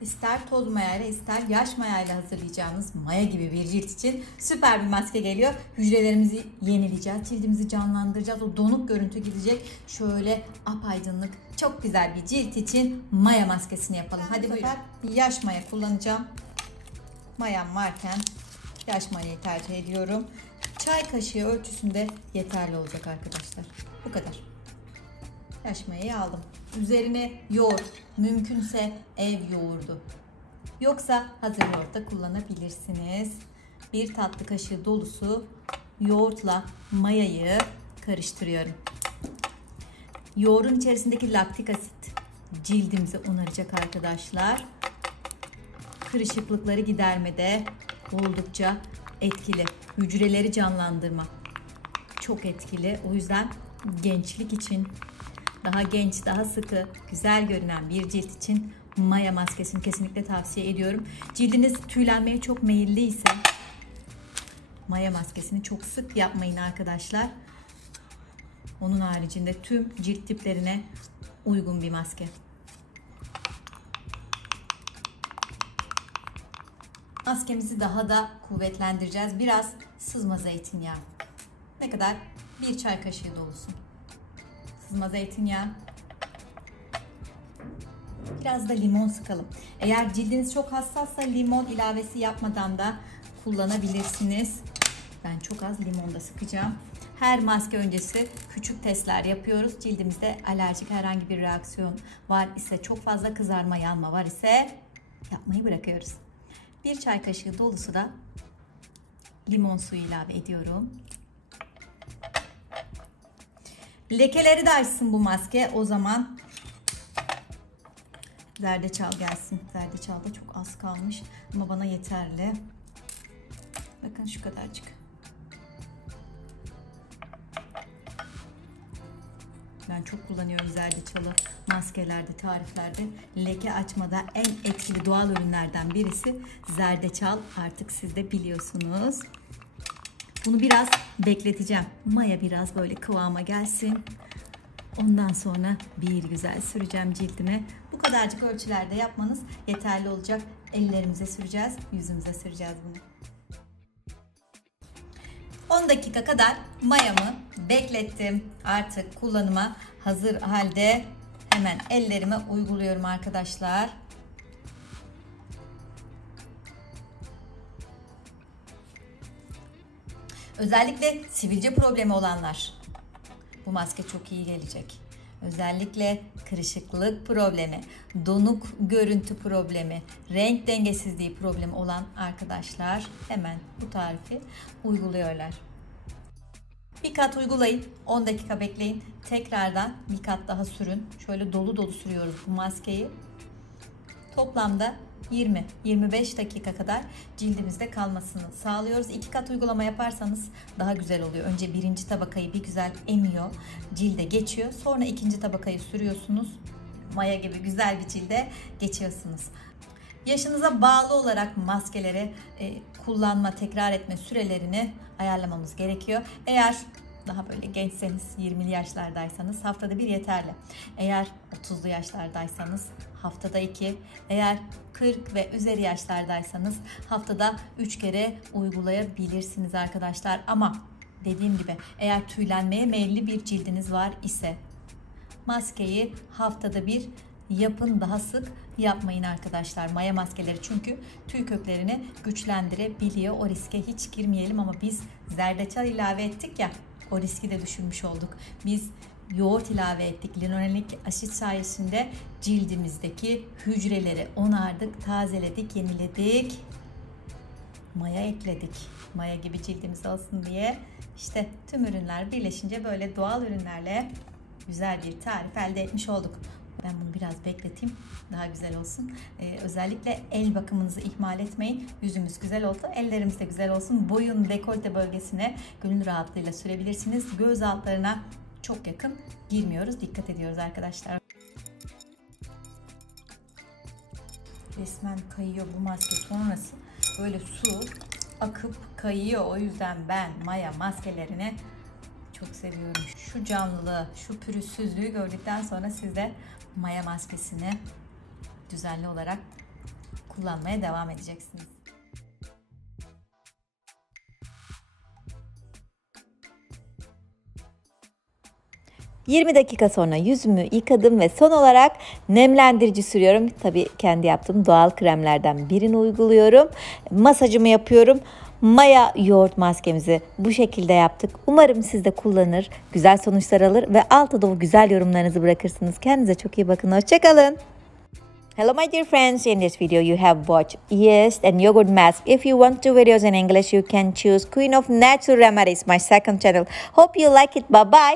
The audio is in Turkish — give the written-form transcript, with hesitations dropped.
ister toz mayayla ister yaş mayayla hazırlayacağımız maya gibi bir cilt için süper bir maske geliyor. Hücrelerimizi yenileyeceğiz, cildimizi canlandıracağız. O donuk görüntü gidecek. Şöyle apaydınlık, çok güzel bir cilt için maya maskesini yapalım. Hadi buyurun. Yaş maya kullanacağım. Mayam varken yaş mayayı tercih ediyorum. Çay kaşığı ölçüsünde yeterli olacak arkadaşlar. Bu kadar. Yaş mayayı aldım. Üzerine yoğurt, mümkünse ev yoğurdu. Yoksa hazır yoğurt da kullanabilirsiniz. Bir tatlı kaşığı dolusu yoğurtla mayayı karıştırıyorum. Yoğurdun içerisindeki laktik asit cildimizi onaracak arkadaşlar. Kırışıklıkları gidermede oldukça etkili. Hücreleri canlandırma çok etkili. O yüzden gençlik için, daha genç, daha sıkı, güzel görünen bir cilt için maya maskesini kesinlikle tavsiye ediyorum. Cildiniz tüylenmeye çok meyilliyse maya maskesini çok sık yapmayın arkadaşlar. Onun haricinde tüm cilt tiplerine uygun bir maske. Maskemizi daha da kuvvetlendireceğiz. Biraz sızma zeytinyağı. Ne kadar? Bir çay kaşığı dolusu. Sızma zeytinyağı. Biraz da limon sıkalım. Eğer cildiniz çok hassassa limon ilavesi yapmadan da kullanabilirsiniz. Ben çok az limon da sıkacağım. Her maske öncesi küçük testler yapıyoruz. Cildimizde alerjik herhangi bir reaksiyon var ise, çok fazla kızarma, yanma var ise yapmayı bırakıyoruz. Bir çay kaşığı dolusu da limon suyu ilave ediyorum. Lekeleri de açsın bu maske. O zaman zerdeçal gelsin. Zerdeçal da çok az kalmış ama bana yeterli. Bakın şu kadarcık. Ben çok kullanıyorum zerdeçalı maskelerde, tariflerde. Leke açmada en etkili doğal ürünlerden birisi zerdeçal. Artık siz de biliyorsunuz. Bunu biraz bekleteceğim. Maya biraz böyle kıvama gelsin. Ondan sonra bir güzel süreceğim cildime. Bu kadarcık ölçülerde yapmanız yeterli olacak. Ellerimize süreceğiz, yüzümüze süreceğiz bunu. 10 dakika kadar mayamı beklettim. Artık kullanıma hazır halde. Hemen ellerime uyguluyorum arkadaşlar. Özellikle sivilce problemi olanlar bu maske çok iyi gelecek. Özellikle kırışıklık problemi, donuk görüntü problemi, renk dengesizliği problemi olan arkadaşlar hemen bu tarifi uyguluyorlar. Bir kat uygulayın, 10 dakika bekleyin, tekrardan bir kat daha sürün. Şöyle dolu dolu sürüyoruz bu maskeyi. Toplamda 20-25 dakika kadar cildimizde kalmasını sağlıyoruz. 2 kat uygulama yaparsanız daha güzel oluyor. Önce birinci tabakayı bir güzel emiyor, cilde geçiyor. Sonra ikinci tabakayı sürüyorsunuz. Maya gibi güzel bir cilde geçiyorsunuz. Yaşınıza bağlı olarak maskeleri kullanma, tekrar etme sürelerini ayarlamamız gerekiyor. Eğer daha böyle gençseniz, 20'li yaşlardaysanız haftada bir yeterli. Eğer 30'lu yaşlardaysanız haftada 2. Eğer 40 ve üzeri yaşlardaysanız haftada 3 kere uygulayabilirsiniz arkadaşlar. Ama dediğim gibi eğer tüylenmeye meyilli bir cildiniz var ise maskeyi haftada bir yapın, daha sık yapmayın arkadaşlar. Maya maskeleri çünkü tüy köklerini güçlendirebiliyor. O riske hiç girmeyelim ama biz zerdeçal ilave ettik ya, o riski de düşünmüş olduk. Biz yoğurt ilave ettik. Linolenik asit sayesinde cildimizdeki hücreleri onardık, tazeledik, yeniledik. Maya ekledik. Maya gibi cildimiz olsun diye. İşte tüm ürünler birleşince böyle doğal ürünlerle güzel bir tarif elde etmiş olduk. Ben bunu biraz bekleteyim, daha güzel olsun. Özellikle el bakımınızı ihmal etmeyin. Yüzümüz güzel oldu, ellerimiz de güzel olsun. Boyun, dekolte bölgesine gönül rahatlığıyla sürebilirsiniz. Göz altlarına çok yakın girmiyoruz. Dikkat ediyoruz arkadaşlar. Resmen kayıyor bu maske sonrası. Böyle su akıp kayıyor. O yüzden ben maya maskelerini çok seviyorum. Şu canlılığı, şu pürüzsüzlüğü gördükten sonra siz de maya maskesini düzenli olarak kullanmaya devam edeceksiniz. 20 dakika sonra yüzümü yıkadım ve son olarak nemlendirici sürüyorum. Tabii kendi yaptığım doğal kremlerden birini uyguluyorum. Masajımı yapıyorum. Maya yoğurt maskemizi bu şekilde yaptık. Umarım siz de kullanır, güzel sonuçlar alır ve altta da o güzel yorumlarınızı bırakırsınız. Kendinize çok iyi bakın. Hoşçakalın. Hello my dear friends, in this video you have watched yeast and yogurt mask. If you want to videos in English, you can choose Queen of Natural Remedies, my second channel. Hope you like it. Bye bye.